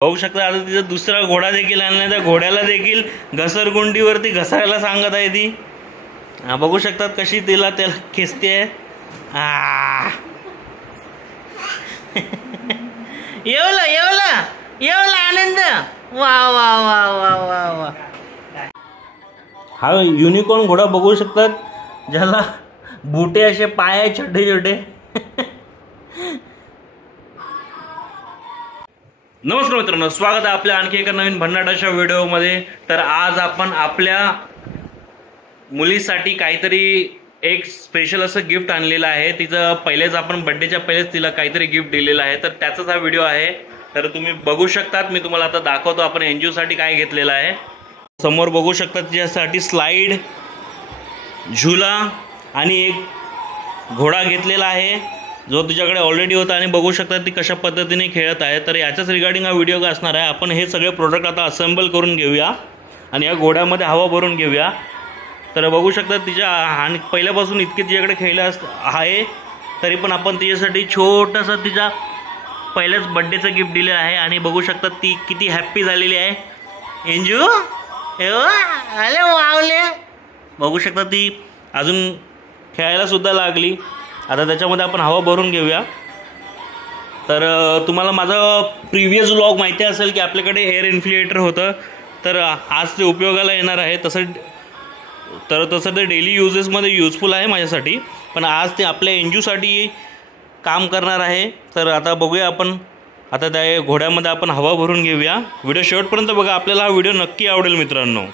बघू शकता आता तिचा दुसरा घोडा देखील आणला, त्या घोड्याला देखील घसरगुंडीवरती घसरायला सांगत आहे ती. बघू शकतात कशी त्याला खेचते. येवला येवला येवला आनंद. वा वा वा वा वा वा. हा युनिकॉर्न घोडा बघू शकतात, ज्याला बुटे असे पाय आहे छोटे छोटे. नमस्कार मित्रांनो, स्वागत आहे आपल्या आणखी एका नवीन भन्नाटाच्या व्हिडिओमध्ये. तर आज आपण आपल्या मुलीसाठी काहीतरी एक स्पेशल असं गिफ्ट आणलेलं आहे. तिचं पहिलेच आपण बर्थडेच्या पहिलेच तिला काहीतरी गिफ्ट दिलेलं आहे, तर त्याचाच हा व्हिडिओ आहे. तर तुम्ही बघू शकतात, मी तुम्हाला आता दाखवतो आपण एनजीओसाठी काय घेतलेलं आहे. समोर बघू शकता तिच्यासाठी स्लाइड, झुला आणि एक घोडा घेतलेला आहे, जो तिच्याकडे ऑलरेडी होता. आणि बघू शकता ती कशा पद्धतीने खेळत आहे. तर याच्याच रिगार्डिंग हा व्हिडिओ असणार आहे. आपण हे सगळे प्रोडक्ट आता असेंबल करून घेऊया आणि या घोड्यामध्ये हवा भरून घेऊया. तर बघू शकता तिच्या आणि पहिल्यापासून इतके तिच्याकडे खेळलं आहे, तरी पण आपण तिच्यासाठी छोटंसं तिच्या पहिल्याच बड्डेचं गिफ्ट दिलं आहे. आणि बघू शकता ती किती हॅप्पी झालेली आहे. एंजू अरे वावले. बघू शकता ती अजून खेळायला सुद्धा लागली. आता त्याच्यामध्ये आपण हवा भरून घेऊया. तर तुम्हाला माझा प्रिव्हियस व्लॉग माहिती असेल की आपल्याकडे एअर इन्फ्लेटर होतं, तर आज ते उपयोगाला येणार आहे. तसं ते डेली युजेसमध्ये युजफुल आहे माझ्यासाठी, पण आज ते आपल्या एनजीओसाठी काम करणार आहे. तर आता बघूया आपण. आता त्या घोड्यामध्ये आपण हवा भरून घेऊया. व्हिडिओ शेवटपर्यंत बघा, आपल्याला हा व्हिडिओ नक्की आवडेल मित्रांनो.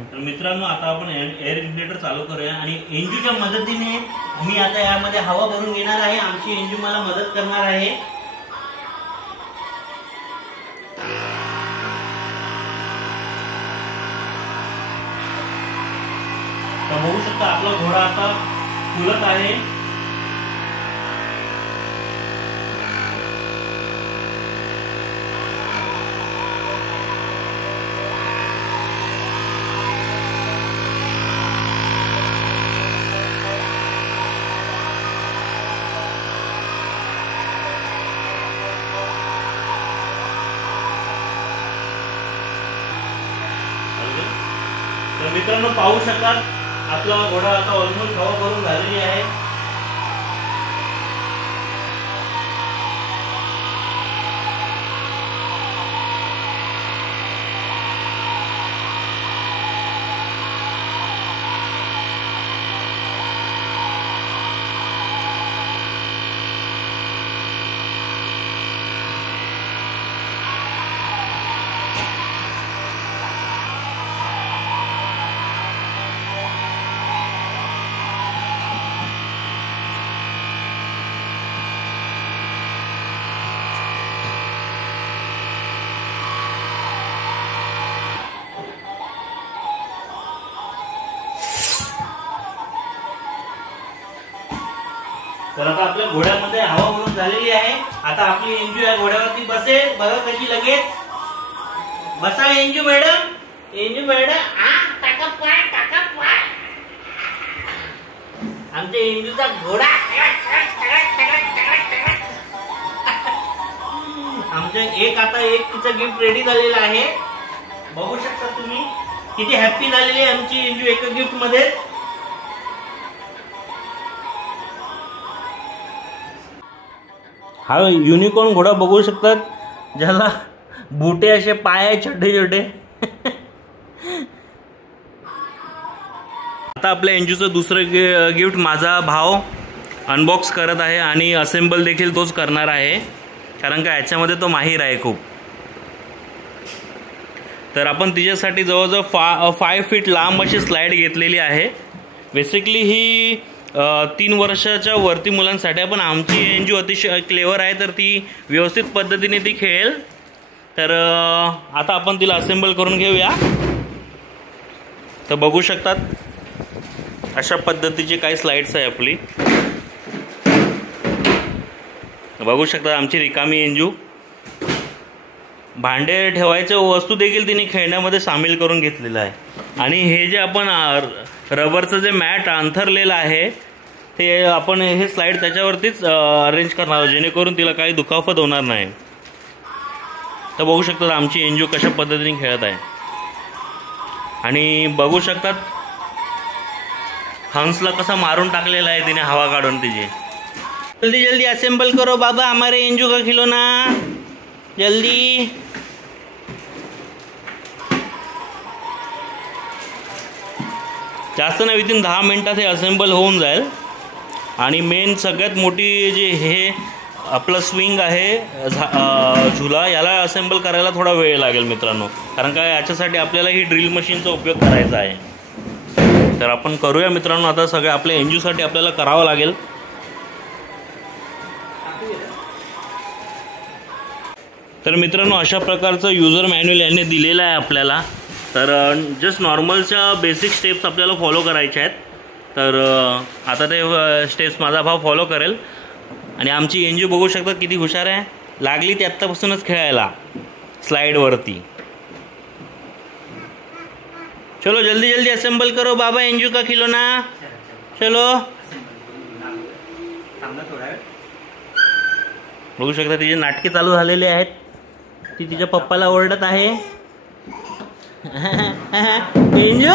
तर मित्रांनो, आता आपण एअर इन्फ्लेटर चालू करूया आणि एनजीओच्या मदतीने मी आता यामध्ये हवा भरून घेणार आहे. आमची एनजीओ मला मदत करणार आहे. तर बघू शकता आपला घोडा आता फुलत आहे. तर मित्रांनो, पाहू शकतात आपला घोडा आता ऑलमोस्ट हवा भरून झालेली आहे. तर आता आपल्या घोड्यामध्ये हवा भरून झालेली आहे. आता आपली एनजीओ या घोड्यावरती बसेल. बघा कशी लगेच. बसा एनजीओ मॅडम. एनजीओ मॅडम टाका पाय, टाका पाय. आमच्या एनजीओचा घोडा. आमच्या आता एक तिचं गिफ्ट रेडी झालेलं आहे. बघू शकता तुम्ही किती हॅप्पी झालेली आहे आमची एनजीओ एका गिफ्ट मध्ये. हा युनिकॉर्न घोडा बघू शकतात, ज्याला बुटे असे पाय आहे छोटे छोटे. आता आपल्या एनजीओचं दुसरं गिफ्ट माझा भाव अनबॉक्स करत आहे आणि असेंबल देखील तोच करणार आहे, कारण का याच्यामध्ये तो माहीर आहे खूप. तर आपण तिच्यासाठी जवळजवळ 5 फीट लांब अशी स्लाइड घेतलेली आहे. बेसिकली ही 3 वर्षाच्या वरती मुलांसाठी. पण आमची एनजीओ अतिशय क्लेवर आहे, तर ती व्यवस्थित पद्धतीने ती खेळेल. तर आता आपण तिला असेंबल करून घेऊया. तर बघू शकतात अशा पद्धतीची काही स्लाइड्स आहे आपली. बघू शकता आमची रिकामी एनजीओ. भांडे ठेवायचे वस्तू देखील तिने खेळण्यामध्ये सामील करून घेतलेलं आहे. आणि हे जे आपण रबरचं जे मॅट अंथरलेलं आहे, ते आपण हे स्लाइड त्याच्यावरतीच अरेंज करणार, जेणेकरून तिला काही दुखापत होणार नाही. तर बघू शकतात आमची एंजू कशा पद्धतीने खेळत आहे. आणि बघू शकतात हंसला कसा मारून टाकलेला आहे तिने हवा काढून तिची. जल्दी जल्दी असेंबल करो बाबा, हमारे एंजू का खिलौना जल्दी. जास्त नाही, विथिन 10 मिनिटात हे असेंबल होऊन जाईल. आणि मेन सगळ्यात मोठी जे हे आपलं स्विंग आहे झुला, याला असेंबल करायला थोडा वेळ लागेल मित्रांनो, कारण काय याच्यासाठी आपल्याला ही ड्रिल मशीनचा उपयोग करायचा आहे. तर आपण करूया मित्रांनो. आता सगळ्या आपल्या एंजूसाठी आपल्याला करावं लागेल. तर मित्रांनो अशा प्रकारचं युजर मॅन्युअल यांनी दिलेलं आहे आपल्याला. तर जस्ट नॉर्मलच्या बेसिक स्टेप्स आपल्याला फॉलो करायच्या आहेत. तर आता ते स्टेप्स माझा भाव फॉलो करेल. आणि आमची एंजू बघू शकता किती हुशार आहे, लागली ती आत्तापासूनच खेळायला स्लाइडवरती. चलो जल्दी जल्दी असेंबल करो बाबा एंजू का खिलौना, चलो. बघू शकता तिचे नाटके चालू झालेले आहेत. ती तिच्या पप्पाला ओरडत आहे. एंजू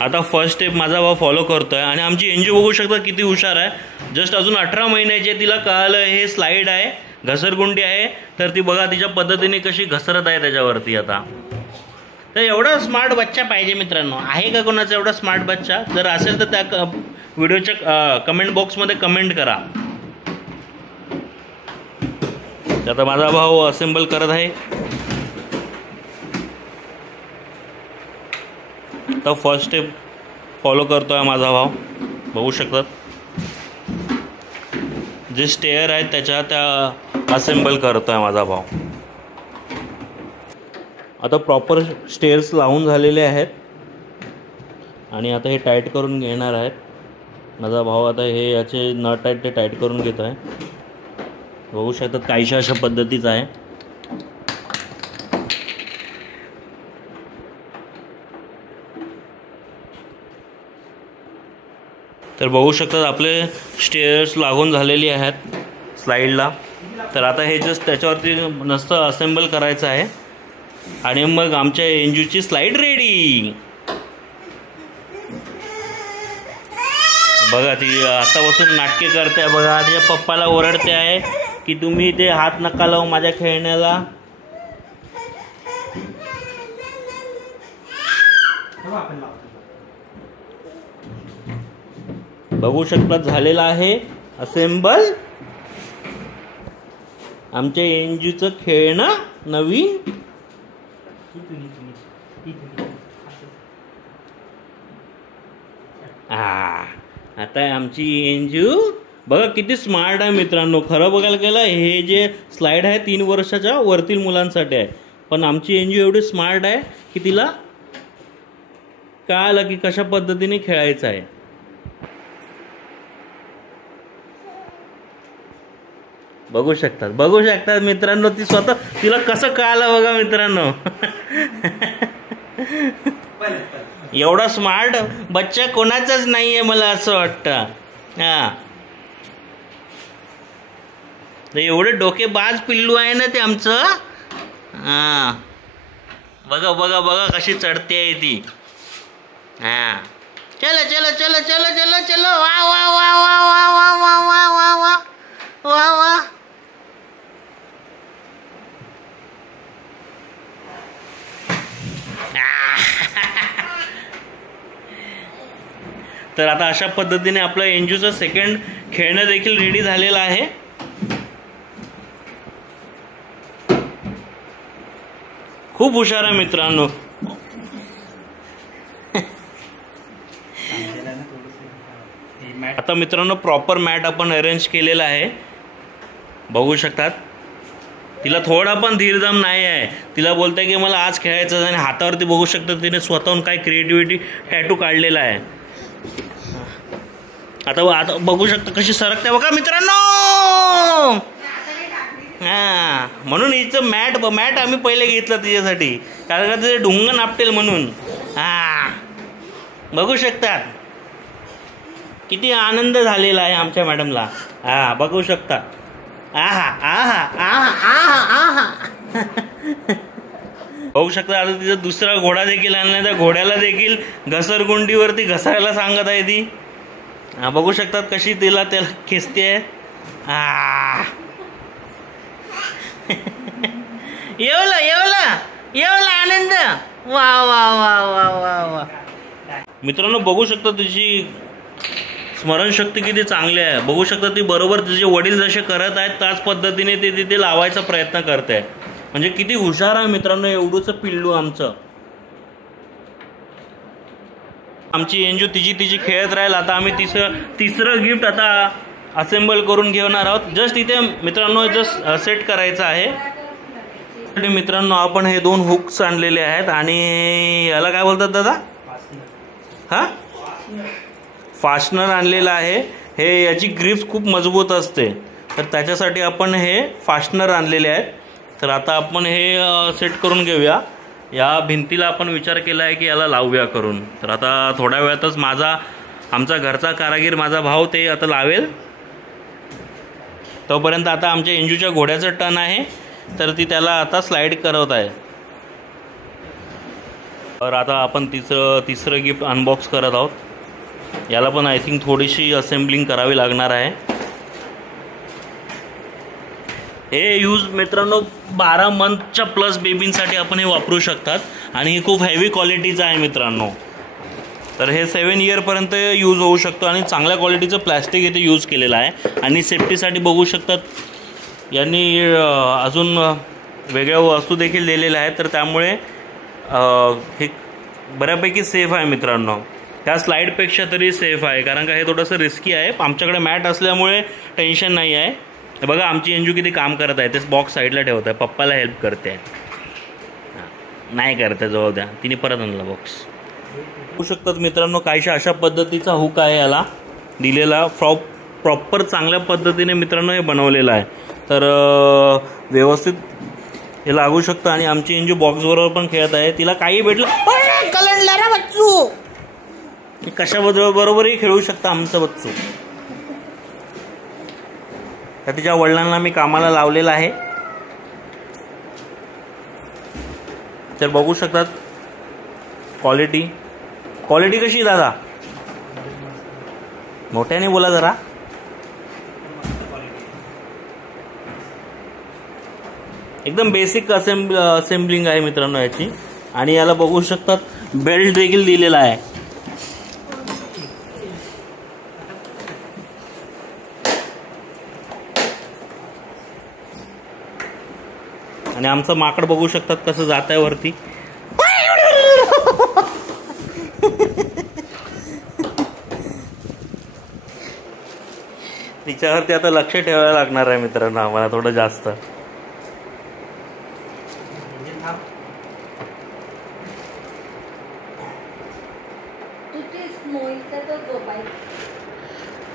आता फर्स्ट स्टेप माझा भाव फॉलो करतोय. आणि आमची एंजू बघू शकता किती हुशार आहे. जस्ट अजून 18 महिन्याची आहे, तिला कळालं हे स्लाइड आहे, घसरगुंडी आहे. तर ती बघा तिच्या पद्धतीने कशी घसरत आहे त्याच्यावरती. आता तर एवढा स्मार्ट बच्चा पाहिजे मित्रांनो. आहे का कोणाचा एवढा स्मार्ट बच्चा? जर असेल तर त्या व्हिडिओच्या कमेंट बॉक्समध्ये कमेंट करा. आता माझा भाऊ असेंबल करत आहे. तर फर्स्ट स्टेप फॉलो करतोय माझा भाव. बघू शकतात जे स्टेअर आहेत त्या असेंबल करतोय माझा भाव. आता प्रॉपर स्टेअर्स लावून झालेले आहेत आणि आता हे टाईट करून घेणार आहेत माझा भाव. आता हे याचे नट आहेत ते टाईट करून घेतो आहे. बघू शकतात काहीशा अशा पद्धतीचं आहे. तर बघू शकतात आपले स्टेअर्स लागून झालेली आहेत स्लाइडला. तर आता हे जस्ट त्याच्यावरती नसतं असेंबल करायचं आहे आणि मग आमच्या एंजूची स्लाइड रेडी. बघा ती आतापासून नाटके करते बघा. तिच्या पप्पाला ओरडते आहे की तुम्ही ते हात नका लावू माझ्या खेळण्याला. बघू शकतात झालेला आहे असेंबल आमच्या एंजूचं खेळणं नवीन. आता आमची एंजू बघा किती स्मार्ट आहे मित्रांनो. खरं बघायला गेलं हे जे स्लाइड आहे 3 वर्षाच्या वरतील मुलांसाठी आहे, पण आमची एंजू एवढी स्मार्ट आहे की तिला कळालं की कशा पद्धतीने खेळायचं आहे. बघू शकतात मित्रांनो ती स्वतः तिला कसं कळालं बघा मित्रांनो. एवढा स्मार्ट बच्चा कोणाचाच नाहीये मला असं वाटतं. एवढे डोकेबाज पिल्लू आहे ना ते आमचं. बघा कशी चढते आहे ती. चलो चलो चलो चलो चलो चलो वा वा वा वा वा वा वा वा वा वा वा वा. तर आता अशा पद्धतीने आपलं एंजूचं सेकंड खेळणं देखील रेडी झालेलं आहे. खूप हुशार आहे मित्रांनो. आता मित्रांनो प्रॉपर मॅट आपण अरेंज केलेला आहे. बघू शकतात तिला थोडा पण धीरदम नाही आहे. तिला बोलते की मला आज खेळायचं. आणि हातावरती बघू शकतात तिने स्वतःहून काय क्रिएटिव्हिटी टॅटू काढलेला आहे. आता बघू शकता कशी सरकते बघा मित्रांनो. म्हणून हिचं मॅट आम्ही पहिले घेतलं तिच्यासाठी, कारण का तिचे ढुंगण आपटेल म्हणून. बघू शकतात किती आनंद झालेला आहे आमच्या मॅडमला. हा बघू शकता. आहा आहा आहा आहा आहा. बघू शकता. आता तिचा दुसरा घोडा देखील आणला. त्या घोड्याला देखील घसरगुंडीवरती घसरायला सांगत आहे ती. बघू शकतात कशी त्याला खेचते. येवला येवला येवला आनंद. वा वा वा वा वा वा. मित्रांनो बघू शकता तिची स्मरणशक्ती किती चांगली आहे. बघू शकता ती बरोबर तिचे वडील जसे करत आहेत त्याच पद्धतीने ते तिथे लावायचा प्रयत्न करते. म्हणजे किती हुशार आहे मित्रांनो एवढूच पिल्लू आमचं. आमची एंजू तिची खेळत राहील. आता आम्ही तिसरं गिफ्ट आता असेंबल करून घेणार आहोत. जस्ट इथे मित्रांनो जस्ट सेट करायचं आहे. मित्रांनो आपण हे 2 हुक्स आणलेले आहेत आणि याला काय बोलतात दादा? हा फास्टनर आणलेला आहे. हे याची ग्रिप्स खूप मजबूत असते तर त्याच्यासाठी आपण हे फास्टनर आणलेले आहेत. तर आता आपण हे सेट करून घेऊया. या भिंतीला आपण विचार केला आहे की याला लावूया करून. तर आता थोड्या वेळातच आमचा घरचा कारागीर माझा भाऊ ते आता लावेल. तोपर्यंत आता आमच्या एंजूच्या घोड्याचं टर्न आहे तर ती त्याला आता स्लाइड करत आहे. तर आता आपण तिसरं गिफ्ट अनबॉक्स करत आहोत. याला पण आय थिंक थोडीशी असेंबलिंग करावी लागणार आहे. हे यूज मित्रांनो 12 मंथच्या प्लस बेबींसाठी आपण हे वापरू शकतात आणि हे खूप हेवी क्वालिटीचं आहे मित्रांनो. तर हे 7 इयरपर्यंत यूज होऊ शकतो आणि चांगल्या क्वालिटीचं प्लॅस्टिक इथे यूज केलेलं आहे. आणि सेफ्टीसाठी बघू शकतात यांनी अजून वेगळ्या वस्तू देखील दिलेल्या आहेत. तर त्यामुळे हे बऱ्यापैकी सेफ आहे मित्रांनो. त्या स्लाईडपेक्षा तरी सेफ आहे कारण का हे थोडंसं रिस्की आहे. आमच्याकडे मॅट असल्यामुळे टेन्शन नाही आहे. बघा आमची एंजू किती काम करत आहे. ते बॉक्स साईडला ठेवत आहे. पप्पाला हेल्प करते आहे. नाही करते जवळ द्या. तिने परत आणला बॉक्स. बघू शकतात मित्रांनो काहीशा अशा पद्धतीचा हुक आहे याला दिलेला. प्रॉपर चांगल्या पद्धतीने मित्रांनो हे बनवलेलं आहे. तर व्यवस्थित हे लागू शकतं. आणि आमची एंजू बॉक्स बरोबर पण खेळत आहे. तिला काही भेटलं कलंडला रे बच्चू. कशा बरोबरही खेळू शकता आमचं बच्चू. तर तिच्या वडिलांना मी कामाला लावलेलं आहे. तर बघू शकतात क्वालिटी कशी दादा? मोठ्याने बोला जरा. एकदम बेसिक असेंबलिंग आहे मित्रांनो याची. आणि याला बघू शकतात बेल्ट देखील दिलेला आहे. आणि आमचं माकड बघू शकतात कसं जात आहे वरती. तिच्यावरती आता लक्ष ठेवायला लागणार आहे मित्रांनो आम्हाला थोडं जास्त.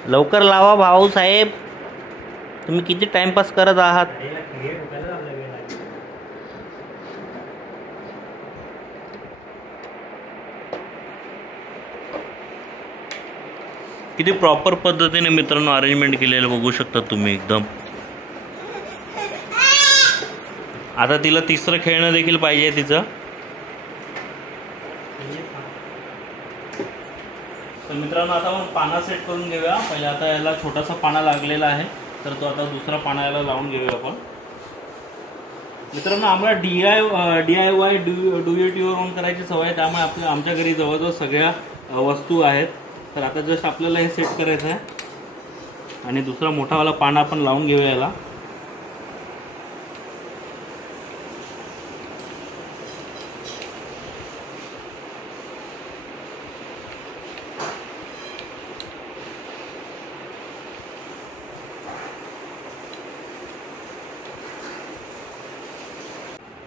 लवकर लावा भाऊ साहेब. तुम्ही किती टाइमपास करत आहात. किती प्रॉपर पद्धतीने मित्रांनो अरेंजमेंट केलेलं बघू शकता तुम्ही एकदम. आता तिला तिसरं खेळणं देखील पाहिजे तिचं. तर मित्रांनो आता आपण पाना सेट करून घेऊया. पहिले आता याला छोटासा पाना लागलेला आहे तर तो आता दुसरा पाना याला लावून घेऊया आपण. मित्रांनो आम्हाला DIY do it your on करायची सवय. त्यामुळे आमच्या घरी जवळजवळ सगळ्या वस्तू आहेत. तर आता जस्ट आपल्याला हे सेट करायचं आहे आणि दुसरा मोठावाला पाना आपण लावून घेऊया याला.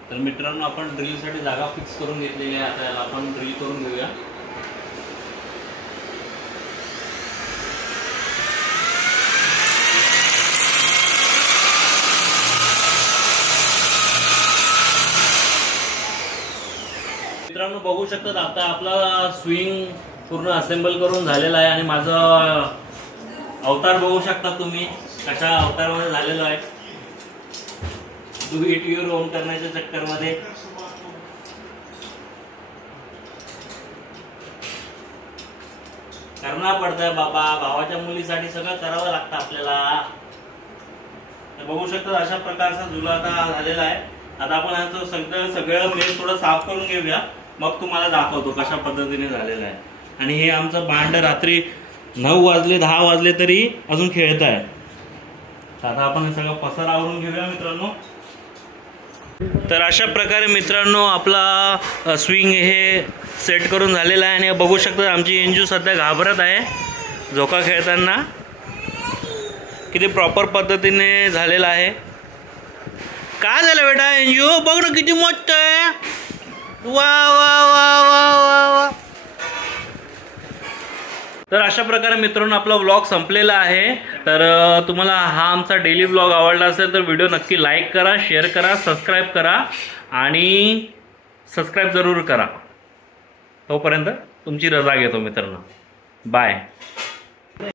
तर मित्रांनो आपण ड्रिलसाठी जागा फिक्स करून घेतलेली आहे. आता याला आपण ड्रिल करून घेऊया. मित्रांनो बघू शकतात आता आपला स्विंग पूर्ण असेंबल करून झालेला आहे आणि माझं अवतार बघू शकता तुम्ही कशा अवतारामध्ये झालेलो आहे. डू इट युअर ओन करण्याच्या चक्करमध्ये करणार पडतंय बाबा. भावाच्या मुलीसाठी सगळं करावं लागतं आपल्याला. बघू शकता अशा प्रकारचा झुला आता झालेला आहे. आता आपण याचं सगळं मेज थोडं साफ करून घेऊया, मग तुम्हाला दाखवतो कशा पद्धतीने झालेलं आहे. आणि हे आमचं भांड रात्री 9 वाजले 10 वाजले तरी अजून खेळत आहे. आता आपण हे सगळं पसार आवरून घेऊया मित्रांनो. तर अशा प्रकारे मित्रांनो आपला स्विंग हे सेट करून झालेला आहे. आणि बघू शकता आमची एंजू सध्या घाबरत आहे झोका खेळताना. किती प्रॉपर पद्धतीने झालेला आहे. काय झालं बेटा एंजू, बघ ना किती मस्त आहे. वा वा वा वा वा वा. तर अशा प्रकारे मित्रांनो आपला व्लॉग संपलेला आहे. तर तुम्हाला हा आमचा डेली व्लॉग आवडला असेल तर व्हिडिओ नक्की लाईक करा, शेअर करा, सबस्क्राईब करा आणि सबस्क्राईब जरूर करा. तोपर्यंत तुमची रजा घेतो मित्रांनो. बाय.